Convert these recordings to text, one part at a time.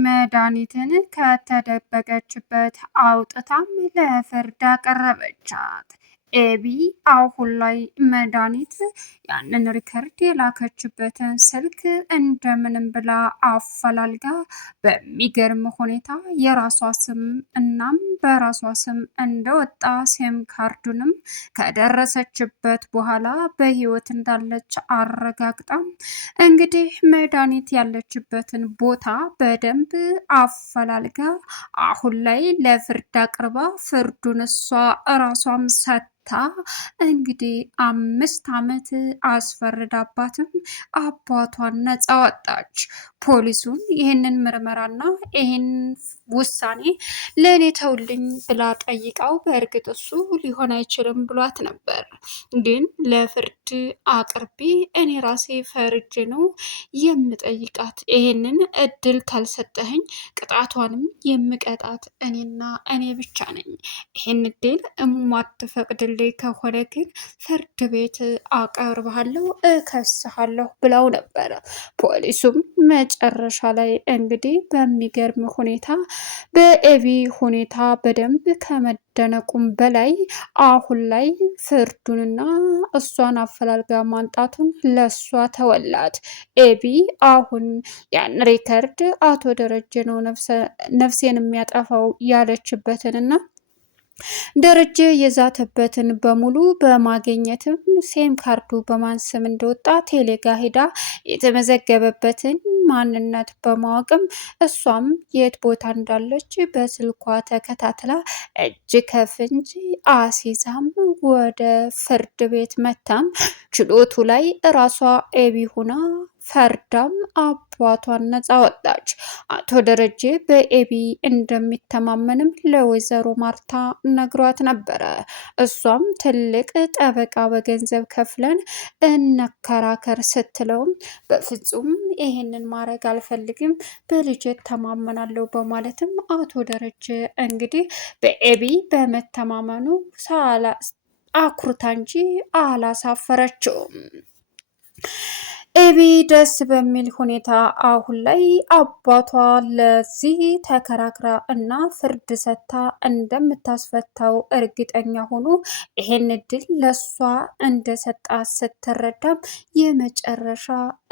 መድኃኒትን ከተደበቀችበት አውጥታም ለፍርድ አቀረበቻት። ኤቢ አሁን ላይ መድኃኒት ያንን ሪከርድ የላከችበትን ስልክ እንደምንም ብላ አፈላልጋ በሚገርም ሁኔታ የራሷ ስም እናም በራሷ ስም እንደወጣ ሲም ካርዱንም ከደረሰችበት በኋላ በህይወት እንዳለች አረጋግጣ እንግዲህ መድኃኒት ያለችበትን ቦታ በደንብ አፈላልጋ አሁን ላይ ለፍርድ አቅርባ ፍርዱን እሷ እራሷም ሰጥታ እንግዲህ 5 ዓመት አስፈርዳባትም አባቷን ነፃ ወጣች። ፖሊሱን ይህንን ምርመራና ይህን ውሳኔ ለእኔ ተውልኝ ብላ ጠይቃው በእርግጥ እሱ ሊሆን አይችልም ብሏት ነበር። ግን ለፍርድ አቅርቢ እኔ ራሴ ፈርጅ ነው የምጠይቃት፣ ይሄንን እድል ካልሰጠህኝ ቅጣቷንም የምቀጣት እኔና እኔ ብቻ ነኝ። ይሄን እድል እማትፈቅድልኝ ከሆነ ግን ፍርድ ቤት አቀርብሃለሁ፣ እከስሃለሁ ብለው ነበረ። ፖሊሱም መጨረሻ ላይ እንግዲህ በሚገርም ሁኔታ በኤቢ ሁኔታ በደንብ ከመደነቁም በላይ አሁን ላይ ፍርዱንና እሷን አፈላልጋ ማንጣቱን ለሷ ተወላት። ኤቢ አሁን ያን ሪከርድ አቶ ደረጀ ነው ነፍሴን የሚያጠፋው ያለችበትንና ደረጀ የዛተበትን በሙሉ በማግኘትም ሴም ካርዱ በማን ስም እንደወጣ ቴሌጋ ሄዳ የተመዘገበበትን ማንነት በማወቅም እሷም የት ቦታ እንዳለች በስልኳ ተከታትላ እጅ ከፍንጅ አሲዛም ወደ ፍርድ ቤት መታም ችሎቱ ላይ እራሷ ኤቢ ሁና ፈርዳም አባቷን ነፃ ወጣች። አቶ ደረጀ በኤቢ እንደሚተማመንም ለወይዘሮ ማርታ ነግሯት ነበረ። እሷም ትልቅ ጠበቃ በገንዘብ ከፍለን እንከራከር ስትለውም በፍጹም ይሄንን ማድረግ አልፈልግም፣ በልጄ ተማመናለሁ በማለትም አቶ ደረጀ እንግዲህ በኤቢ በመተማመኑ አኩርታ እንጂ አላሳፈረችውም። ኤቢ ደስ በሚል ሁኔታ አሁን ላይ አባቷ ለዚህ ተከራክራ እና ፍርድ ሰጥታ እንደምታስፈታው እርግጠኛ ሆኖ ይሄን እድል ለሷ እንደሰጣት ስትረዳም የመጨረሻ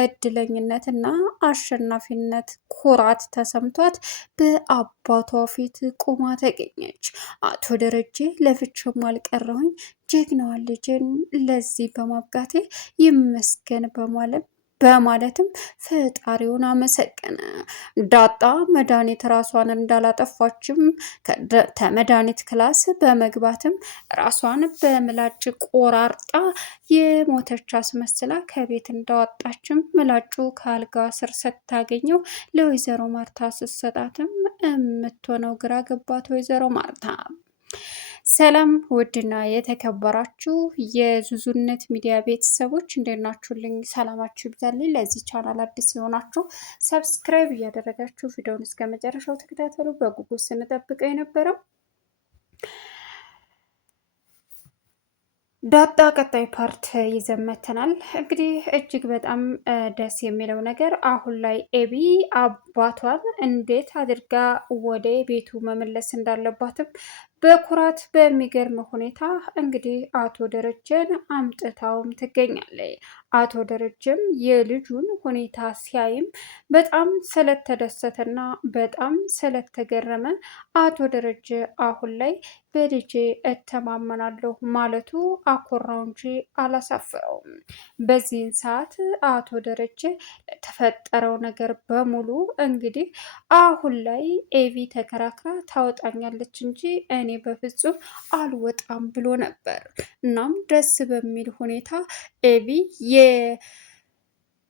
እድለኝነት እና አሸናፊነት ኩራት ተሰምቷት በአባቷ ፊት ቁማ ተገኘች። አቶ ደረጀ ለፍቼም አልቀረሁኝ፣ ጀግናዋ ልጅን ለዚህ በማብቃቴ ይመስገን በማለትም ፈጣሪውን አመሰገነ። ዳጣ መድኃኒት ራሷን እንዳላጠፋችም ከመድኃኒት ክላስ በመግባትም ራሷን በምላጭ ቆራርጣ የሞተች አስመስላ ከቤት እንዳወጣችም ምላጩ ከአልጋ ስር ስታገኘው ለወይዘሮ ማርታ ስትሰጣትም የምትሆነው ግራ ገባት። ወይዘሮ ማርታ ሰላም ውድና የተከበራችሁ የዙዙነት ሚዲያ ቤተሰቦች እንዴት ናችሁልኝ? ሰላማችሁ ይብዛልኝ። ለዚህ ቻናል አዲስ የሆናችሁ ሰብስክራይብ እያደረጋችሁ ቪዲዮውን እስከ መጨረሻው ተከታተሉ። በጉጉት ስንጠብቀው የነበረው ዳጣ ቀጣይ ፓርት ይዘመተናል። እንግዲህ እጅግ በጣም ደስ የሚለው ነገር አሁን ላይ ኤቢ አባቷን እንዴት አድርጋ ወደ ቤቱ መመለስ እንዳለባትም በኩራት በሚገርም ሁኔታ እንግዲህ አቶ ደረጀን አምጥታውም ትገኛለች። አቶ ደረጀም የልጁን ሁኔታ ሲያይም በጣም ስለተደሰተና በጣም ስለተገረመ አቶ ደረጀ አሁን ላይ በልጄ እተማመናለሁ ማለቱ አኮራው እንጂ አላሳፍረውም። በዚህን ሰዓት አቶ ደረጀ ለተፈጠረው ነገር በሙሉ እንግዲህ አሁን ላይ ኤቢ ተከራክራ ታወጣኛለች እንጂ እኔ በፍጹም አልወጣም ብሎ ነበር። እናም ደስ በሚል ሁኔታ ኤቢ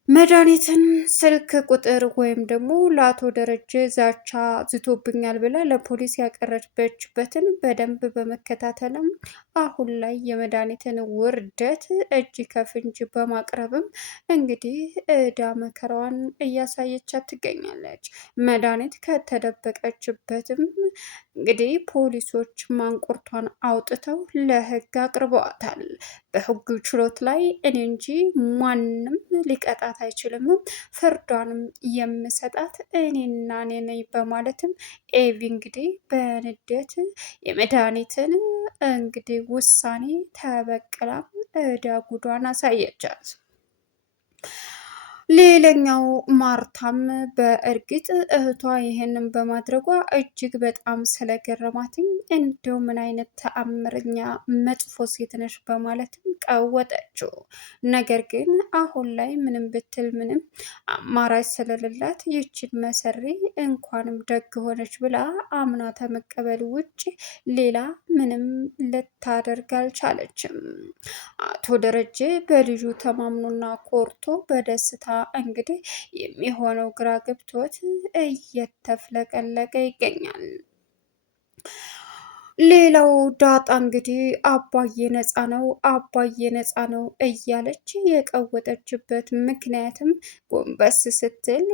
መድኃኒትን ስልክ ቁጥር ወይም ደግሞ ለአቶ ደረጀ ዛቻ ዝቶብኛል ብላ ለፖሊስ ያቀረበችበትን በደንብ በመከታተልም አሁን ላይ የመድኃኒትን ውርደት እጅ ከፍንጅ በማቅረብም እንግዲህ እዳ መከራዋን እያሳየቻት ትገኛለች። መድኃኒት ከተደበቀችበትም እንግዲህ ፖሊሶች ማንቁርቷን አውጥተው ለህግ አቅርበዋታል። በህግ ችሎት ላይ እኔ እንጂ ማንም ሊቀጣት አይችልም፣ ፍርዷንም የምሰጣት እኔና እኔ ነኝ በማለትም ኤቪ እንግዲህ በንዴት የመድኃኒትን እንግዲህ ውሳኔ ተበቅላ እዳ ጉዷን አሳየቻት። ሌላኛው ማርታም በእርግጥ እህቷ ይህንን በማድረጓ እጅግ በጣም ስለገረማትኝ እንደው ምን አይነት ተአምረኛ መጥፎ ሴት ነሽ በማለትም ቀወጠችው። ነገር ግን አሁን ላይ ምንም ብትል ምንም አማራጭ ስለሌላት ይችን መሰሪ እንኳንም ደግ ሆነች ብላ አምና ከመቀበል ውጭ ሌላ ምንም ልታደርግ አልቻለችም። አቶ ደረጀ በልጁ ተማምኖና ኮርቶ በደስታ እንግዲህ የሚሆነው ግራ ገብቶት እየተፍለቀለቀ ይገኛል። ሌላው ዳጣ እንግዲህ አባዬ ነፃ ነው፣ አባዬ ነፃ ነው እያለች የቀወጠችበት ምክንያትም ጎንበስ ስትል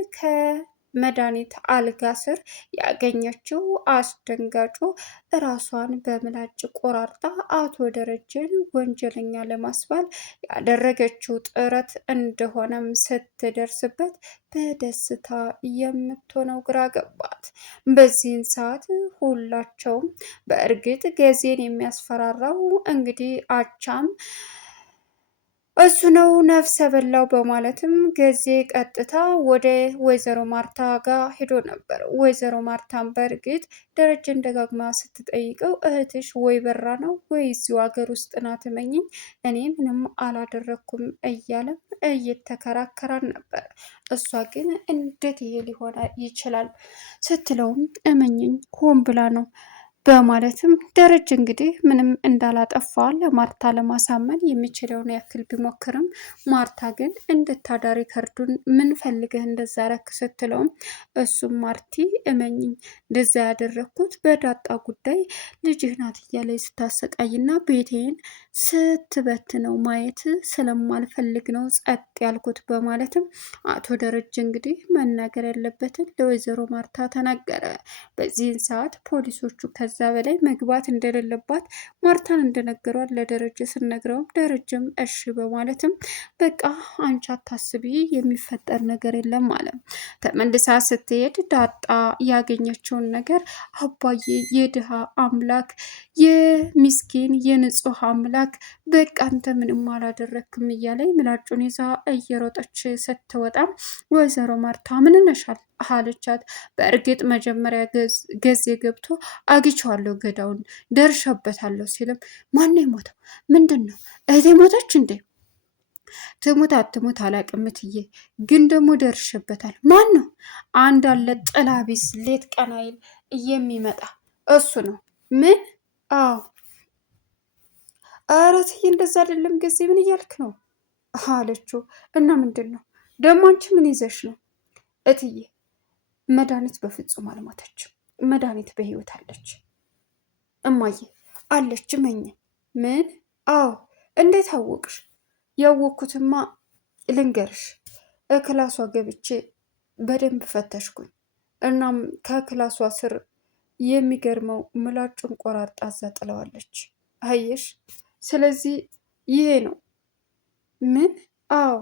ከመድኃኒት አልጋ ስር ያገኘችው አስደንጋጩ ራሷን በምላጭ ቆራርጣ አቶ ደረጀን ወንጀለኛ ለማስባል ያደረገችው ጥረት እንደሆነም ስትደርስበት በደስታ የምትሆነው ግራ ገባት። በዚህን ሰዓት ሁላቸውም በእርግጥ ገዜን የሚያስፈራራው እንግዲህ አቻም እሱ ነው ነፍሰ በላው በማለትም ገዜ ቀጥታ ወደ ወይዘሮ ማርታ ጋር ሄዶ ነበር። ወይዘሮ ማርታን በእርግጥ ደረጀን ደጋግማ ስትጠይቀው እህትሽ ወይ በራ ነው ወይ እዚሁ ሀገር ውስጥ ናት፣ እመኚኝ እኔ ምንም አላደረግኩም እያለም እየተከራከራን ነበር። እሷ ግን እንዴት ይሄ ሊሆን ይችላል ስትለውም እመኚኝ ሆን ብላ ነው በማለትም ደረጀ እንግዲህ ምንም እንዳላጠፋ ለማርታ ለማሳመን የሚችለውን ያክል ቢሞክርም ማርታ ግን እንድታዳሪ ከርዱን ምን ፈልገህ እንደዛ ረክ ስትለውም እሱም ማርቲ እመኝኝ እንደዛ ያደረግኩት በዳጣ ጉዳይ ልጅህ ናት እያለ ስታሰቃይና ቤቴን ስትበት ነው ማየት ስለማልፈልግ ነው ጸጥ ያልኩት በማለትም አቶ ደረጀ እንግዲህ መናገር ያለበትን ለወይዘሮ ማርታ ተናገረ። በዚህን ሰዓት ፖሊሶቹ ከዛ በላይ መግባት እንደሌለባት ማርታን እንደነገሯት ለደረጀ ስነግረውም ደረጀም እሺ በማለትም በቃ አንቺ አታስቢ የሚፈጠር ነገር የለም አለ። ተመልሳ ስትሄድ ዳጣ ያገኘችውን ነገር አባዬ የድሃ አምላክ የሚስኪን የንጹህ አምላክ በቃ አንተ ምንም አላደረክም እያለ ምላጩን ይዛ እየሮጠች ስትወጣም ወይዘሮ ማርታ ምን ነሻል አለቻት። በእርግጥ መጀመሪያ ገዜ ገብቶ አግኝቼዋለሁ ገዳውን ደርሻበታለሁ ሲልም ማነው የሞተው? ምንድን ነው እህቴ ሞተች እንዴ? ትሙት አትሙት አላቅም እትዬ፣ ግን ደግሞ ደርሼበታል። ማን ነው? አንድ አለ ጥላ ቢስ ሌት ቀን አይል የሚመጣ እሱ ነው። ምን? አዎ። ኧረ እትዬ እንደዛ አይደለም ጊዜ ምን እያልክ ነው አለችው። እና ምንድን ነው ደግሞ አንቺ ምን ይዘሽ ነው? እትዬ መድኃኒት በፍጹም አልሞተችም። መድኃኒት በህይወት አለች እማዬ አለች። መኝ ምን? አዎ። እንዴት አወቅሽ? ያወቅኩትማ ልንገርሽ፣ ክላሷ ገብቼ በደንብ ፈተሽኩኝ። እናም ከክላሷ ስር የሚገርመው ምላጩን ቆራርጣ እዛ ጥለዋለች። አየሽ? ስለዚህ ይሄ ነው። ምን? አዎ።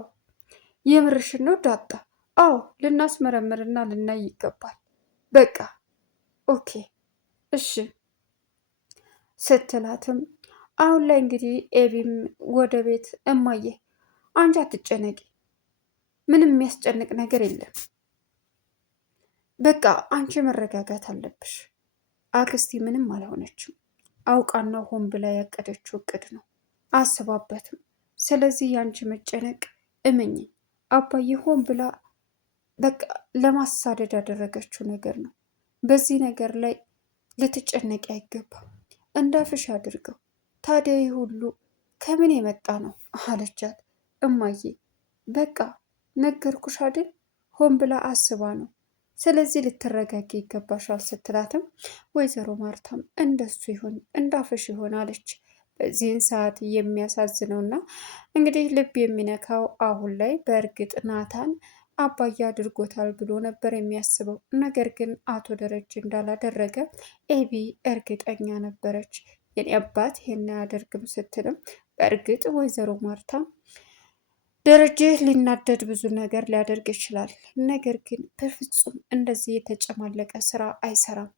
የምርሽን ነው ዳጣ? አዎ፣ ልናስመረምርና ልናይ ይገባል። በቃ ኦኬ እሺ ስትላትም አሁን ላይ እንግዲህ ኤቢም ወደ ቤት እማዬ አንቺ አትጨነቂ፣ ምንም የሚያስጨንቅ ነገር የለም። በቃ አንቺ መረጋጋት አለብሽ። አክስቲ ምንም አልሆነችም። አውቃና ሆን ብላ ያቀደችው እቅድ ነው፣ አስባበትም። ስለዚህ ያንቺ መጨነቅ እመኝኝ፣ አባዬ ሆን ብላ በቃ ለማሳደድ ያደረገችው ነገር ነው። በዚህ ነገር ላይ ልትጨነቂ አይገባም። እንዳፍሽ አድርገው። ታዲያ ይህ ሁሉ ከምን የመጣ ነው አለቻት። እማዬ በቃ ነገርኩሽ አይደል፣ ሆን ብላ አስባ ነው። ስለዚህ ልትረጋጊ ይገባሻል ስትላትም ወይዘሮ ማርታም እንደሱ ይሁን እንዳፍሽ ይሆን አለች። በዚህን ሰዓት የሚያሳዝነውና እንግዲህ ልብ የሚነካው አሁን ላይ በእርግጥ ናታን አባዬ አድርጎታል ብሎ ነበር የሚያስበው። ነገር ግን አቶ ደረጀ እንዳላደረገ ኤቢ እርግጠኛ ነበረች። የኔ አባት ይሄን አያደርግም ስትልም በእርግጥ ወይዘሮ ማርታ ደረጀ ሊናደድ ብዙ ነገር ሊያደርግ ይችላል። ነገር ግን በፍጹም እንደዚህ የተጨማለቀ ስራ አይሰራም።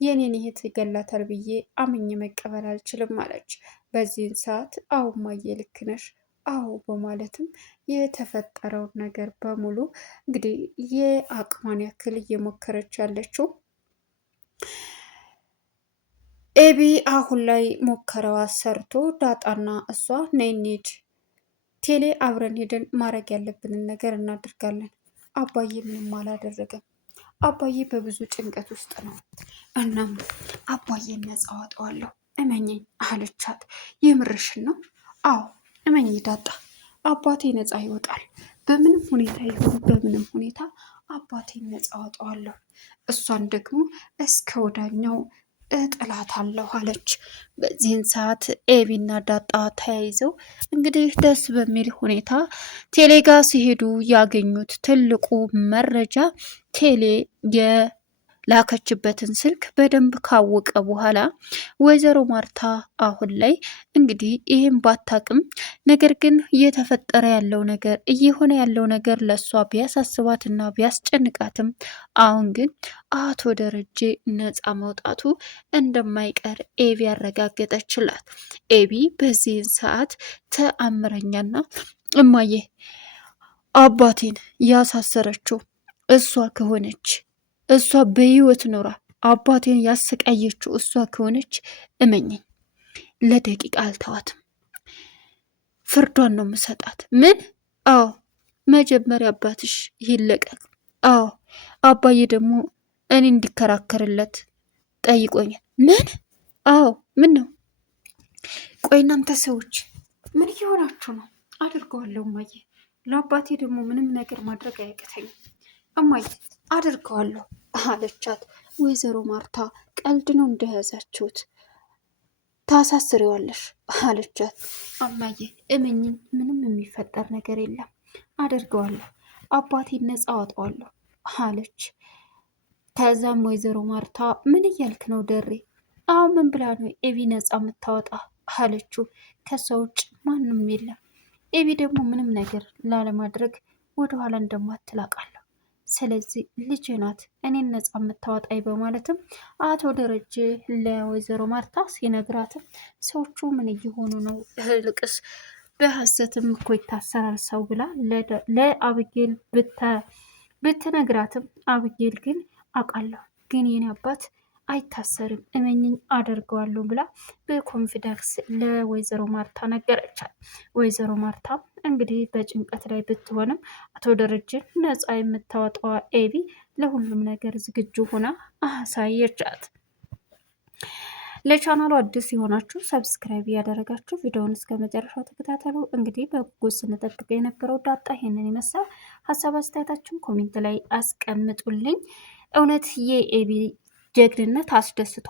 የኔን እህት ይገላታል ብዬ አምኜ መቀበል አልችልም አለች። በዚህን ሰዓት አዎ እማዬ ልክ ነሽ፣ አዎ በማለትም የተፈጠረውን ነገር በሙሉ እንግዲህ የአቅሟን ያክል እየሞከረች ያለችው ኤቢ አሁን ላይ ሙከራዋ ሰርቶ ዳጣና እሷ ነይ እንሂድ ቴሌ አብረን ሄደን ማድረግ ያለብንን ነገር እናደርጋለን። አባዬ ምንም አላደረገም። አባዬ በብዙ ጭንቀት ውስጥ ነው። እናም አባዬን ነፃ አወጣዋለሁ እመኘኝ አለቻት። የምርሽን ነው? አዎ እመኝ ዳጣ፣ አባቴ ነፃ ይወጣል። በምንም ሁኔታ ይሁን በምንም ሁኔታ አባቴን ነፃ አወጣዋለሁ። እሷን ደግሞ እስከ ወዳኛው እጥላታለሁ አለች። በዚህን ሰዓት ኤቢና ዳጣ ተያይዘው እንግዲህ ደስ በሚል ሁኔታ ቴሌጋ ሲሄዱ ያገኙት ትልቁ መረጃ ቴሌ የላከችበትን ስልክ በደንብ ካወቀ በኋላ ወይዘሮ ማርታ አሁን ላይ እንግዲህ ይህም ባታቅም ነገር ግን እየተፈጠረ ያለው ነገር እየሆነ ያለው ነገር ለእሷ ቢያሳስባትና ቢያስጨንቃትም አሁን ግን አቶ ደረጀ ነፃ መውጣቱ እንደማይቀር ኤቢ ያረጋገጠችላት። ኤቢ በዚህን ሰዓት ተአምረኛና እማዬ አባቴን ያሳሰረችው እሷ ከሆነች እሷ በህይወት ኖራ አባቴን ያሰቃየችው እሷ ከሆነች እመኝኝ ለደቂቃ አልተዋትም፣ ፍርዷን ነው ምሰጣት። ምን? አዎ መጀመሪያ አባትሽ ይለቀቅ። አዎ አባዬ ደግሞ እኔ እንዲከራከርለት ጠይቆኛል። ምን? አዎ ምን ነው? ቆይ እናንተ ሰዎች ምን እየሆናችሁ ነው? አድርገዋለሁ እማዬ፣ ለአባቴ ደግሞ ምንም ነገር ማድረግ አያቅተኝም እማዬ፣ አድርገዋለሁ አለቻት። ወይዘሮ ማርታ ቀልድ ነው እንደያዛችሁት? ታሳስሪዋለሽ አለቻት። እማዬ እመኝኝ፣ ምንም የሚፈጠር ነገር የለም፣ አድርገዋለሁ፣ አባቴን ነፃ አወጣዋለሁ አለች። ከዛም ወይዘሮ ማርታ ምን እያልክ ነው ደሬ? አሁን ምን ብላ ነው ኤቢ ነፃ የምታወጣ አለችው። ከሷ ውጭ ማንም የለም። ኤቢ ደግሞ ምንም ነገር ላለማድረግ ወደኋላ እንደማትላቃለሁ። ስለዚህ ልጅ ናት እኔን ነፃ የምታወጣኝ በማለትም አቶ ደረጀ ለወይዘሮ ማርታ ሲነግራትም ሰዎቹ ምን እየሆኑ ነው? ልቅስ በሀሰትም እኮ ይታሰራል ሰው ብላ ለአብጌል ብትነግራትም አብጌል ግን አውቃለሁ ግን የኔ አባት አይታሰርም እመኝኝ አደርገዋለሁ ብላ በኮንፊደንስ ለወይዘሮ ማርታ ነገረቻት። ወይዘሮ ማርታ እንግዲህ በጭንቀት ላይ ብትሆንም አቶ ደረጀን ነፃ የምታወጣዋ ኤቢ ለሁሉም ነገር ዝግጁ ሆና አሳየቻት። ለቻናሉ አዲስ የሆናችሁ ሰብስክራይብ እያደረጋችሁ ቪዲዮውን እስከ መጨረሻው ተከታተሉ። እንግዲህ በጉጉት ስንጠብቅ የነበረው ዳጣ ይሄንን ይመስላል። ሀሳብ አስተያየታችሁን ኮሜንት ላይ አስቀምጡልኝ። እውነት የኤቢ ጀግንነት አስደስቷል።